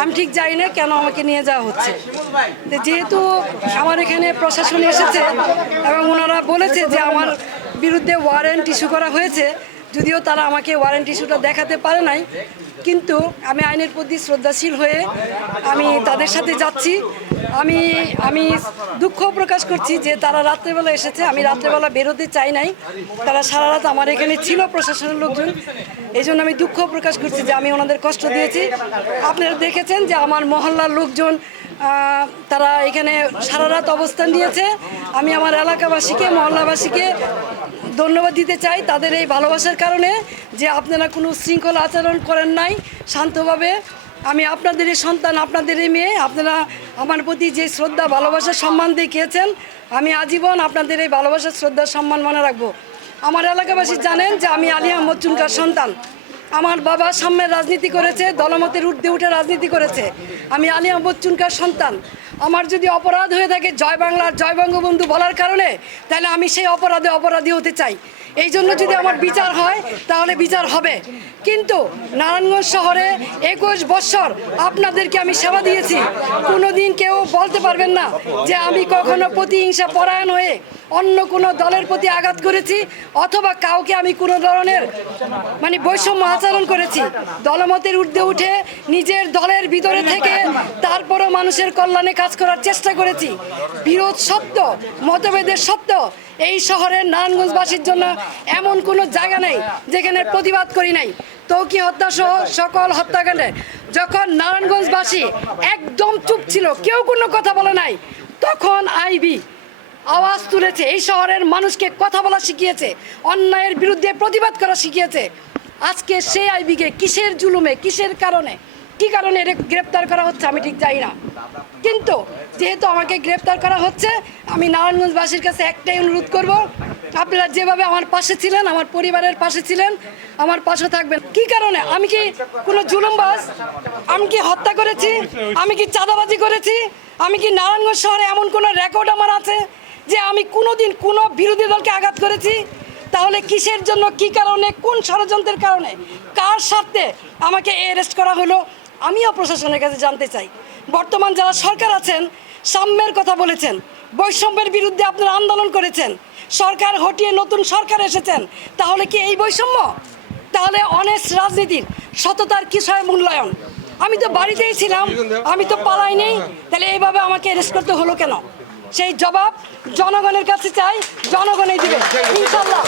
আমি ঠিক জানি না কেন আমাকে নিয়ে যাওয়া হচ্ছে। যেহেতু আমার এখানে প্রশাসন এসেছে এবং ওনারা বলেছে যে আমার বিরুদ্ধে ওয়ারেন্ট ইস্যু করা হয়েছে, যদিও তারা আমাকে ওয়ারেন্ট ইস্যুটা দেখাতে পারে নাই, কিন্তু আমি আইনের প্রতি শ্রদ্ধাশীল হয়ে আমি তাদের সাথে যাচ্ছি। আমি দুঃখ প্রকাশ করছি যে তারা রাত্রেবেলা এসেছে, আমি রাত্রেবেলা বেরোতে চাই নাই, তারা সারা রাত আমার এখানে ছিল প্রশাসনের লোকজন, এই জন্য আমি দুঃখ প্রকাশ করছি যে আমি ওনাদের কষ্ট দিয়েছি। আপনারা দেখেছেন যে আমার মহল্লার লোকজন তারা এখানে সারা রাত অবস্থান নিয়েছে। আমি আমার এলাকাবাসীকে, মহল্লাবাসীকে ধন্যবাদ দিতে চাই তাদের এই ভালোবাসার কারণে, যে আপনারা কোনো শৃঙ্খলা আচরণ করেন নাই, শান্তভাবে। আমি আপনাদেরই সন্তান, আপনাদেরই মেয়ে, আপনারা আমার প্রতি যে শ্রদ্ধা, ভালোবাসা, সম্মান দেখিয়েছেন, আমি আজীবন আপনাদের এই ভালোবাসা, শ্রদ্ধা, সম্মান মনে রাখবো। আমার এলাকাবাসী জানেন যে আমি আলী আহমদ চুনকার সন্তান। আমার বাবা সাম্যের রাজনীতি করেছে, দলমতের ঊর্ধ্বে উঠে রাজনীতি করেছে। আমি আলী আহমদ চুনকার সন্তান। আমার যদি অপরাধ হয়ে থাকে জয় বাংলার, জয় বঙ্গবন্ধু বলার কারণে, তাহলে আমি সেই অপরাধী হতে চাই। এই জন্য যদি আমার বিচার হয় তাহলে বিচার হবে। কিন্তু নারায়ণগঞ্জ শহরে 21 বছর আপনাদেরকে আমি সেবা দিয়েছি, কোনো দিন কেউ বলতে পারবেন না যে আমি কখনো প্রতিহিংসা পরায়ণ হয়ে অন্য কোনো দলের প্রতি আঘাত করেছি অথবা কাউকে আমি কোনো ধরনের বৈষম্য আচরণ করেছি। দলমতের ঊর্ধ্বে উঠে নিজের দলের ভিতরে থেকে তারপরও মানুষের কল্যাণে কাজ করার চেষ্টা করেছি। বিরোধ সত্য, মতভেদের সত্য, এই শহরের নারায়ণগঞ্জবাসীর জন্য এমন কোনো জায়গা নেই যেখানে প্রতিবাদ করি নাই। তৌকি হত্যা সহ সকল হত্যাকাণ্ডে যখন নারায়ণগঞ্জবাসী একদম চুপ ছিল, কেউ কোনো কথা বলে নাই, তখন আইবি আওয়াজ তুলেছে, এই শহরের মানুষকে কথা বলা শিখিয়েছে, অন্যায়ের বিরুদ্ধে প্রতিবাদ করা শিখিয়েছে। আজকে সেই আইবিকে কিসের জুলুমে, কিসের কারণে, কী কারণে গ্রেপ্তার করা হচ্ছে আমি ঠিক জানি না। কিন্তু যেহেতু আমাকে গ্রেপ্তার করা হচ্ছে, আমি নারায়ণগঞ্জবাসীর কাছে একটাই অনুরোধ করব, আপনারা যেভাবে আমার পাশে ছিলেন, আমার পরিবারের পাশে ছিলেন, আমার পাশে থাকবেন। কি কারণে? আমি কি কোনো জুলুমবাজ? আমি কি হত্যা করেছি? আমি কি চাঁদাবাজি করেছি? আমি কি নারায়ণগঞ্জ শহরে এমন কোনো রেকর্ড আমার আছে যে আমি কোনোদিন কোনো বিরোধী দলকে আঘাত করেছি? তাহলে কিসের জন্য, কি কারণে, কোন ষড়যন্ত্রের কারণে, কার স্বার্থে আমাকে অ্যারেস্ট করা হলো? আমিও প্রশাসনের কাছে জানতে চাই। বর্তমান যারা সরকার আছেন, সাম্যের কথা বলেছেন, বৈষম্যের বিরুদ্ধে আপনারা আন্দোলন করেছেন, সরকার হটিয়ে নতুন সরকার এসেছেন, তাহলে কি এই বৈষম্য? তাহলে অনেস্ট রাজনীতির, সততার কিসের মূল্যায়ন? আমি তো বাড়িতেই ছিলাম, আমি তো পালাই নেই, তাহলে এইভাবে আমাকে অ্যারেস্ট করতে হলো কেন? সেই জবাব জনগণের কাছে চাই, জনগণই দিবে ইনশাল্লাহ।